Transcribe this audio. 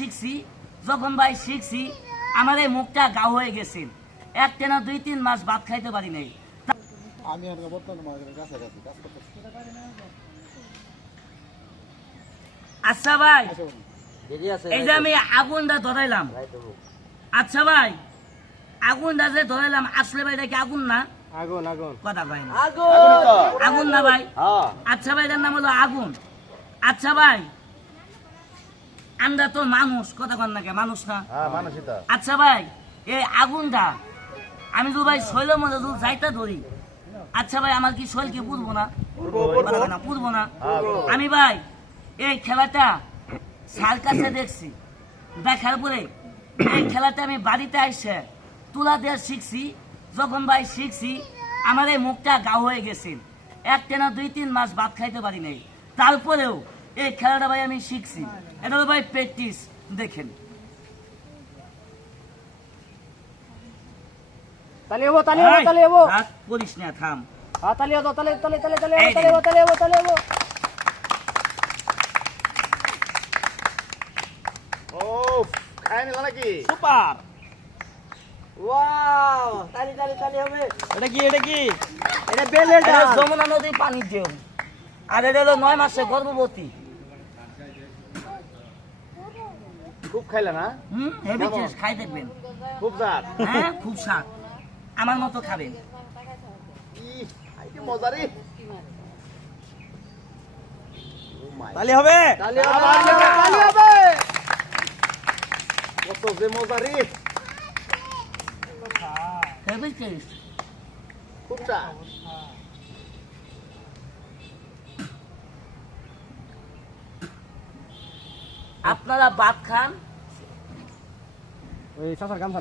শিখছি যখন ভাই শিখছি আমার এই মুখটা গাও হয়ে গেছে। একটানা 2-3 মাস ভাত খাইতে পারি নাই। আমি আর বর্তমানে মার্কেটের কাছাকাছি কাজ করতেছি। আচ্ছা ভাই, দেরি আছে এই যে আমি আগুনটা ধরাইলাম, আচ্ছা ভাই আগুনটা যে ধরাইলাম আসলে ভাই এটা কি আগুন না? আগুন আগুন কথা ভাই না আগুন আগুন না ভাই? হ্যাঁ আচ্ছা ভাই এটার নাম হলো আগুন। আচ্ছা ভাই আমরা তো মানুষ, কথা কন না কে, মানুষ না? হ্যাঁ মানসিতা আচ্ছা ভাই এই আগুনটা আমি তো ভাই শৈলের মধ্যে যদি যাইতে ধরি, আচ্ছা ভাই আমার কি শৈল কি পুড়বো না? কথা কয় না, পুড়বো না? আমি ভাই এই খেলাটা স্যার কাছে দেখছি, দেখার পরে এই খেলাটা আমি বাড়িতে আইসে তুলা দিয়ে শিখছি। যখন ভাই শিখছি আমার এই মুখটা গাও হয়ে গেছে। একটানা 2-3 মাস ভাত খাইতে পারি নাই। তারপরেও এই খেলাটা ভাই আমি শিখছি। এটা তো ভাই প্র্যাকটিস, দেখেন। তালি হবো তালি হবো তালি হবো রাগ করিস না, থাম। তালি হবো তালি তালি তালি তালি এই তালি হবো তালি হবো তালি হবো ও খায় নিল নাকি সুপার ওয়াও তালি তালি তালি হবে এটা কি এটা বেলের এটা ডাল যমুনা নদীর পানির ঢেউ, আর এটা হলো 9 মাসে গর্ভবতী। খুব খাইলে না হেভি টেস্ট, খাই দেখবেন। খুব জাত হ্যাঁ খুব স্বাদ, আমার মতো খাবেন। কি মজা রে তালি হবে তালি হবে তালি হবে কত যে মজা রে হেভি টেস্ট। খুব জাত আপনারা ভাত খান, ওই চাচার গামছা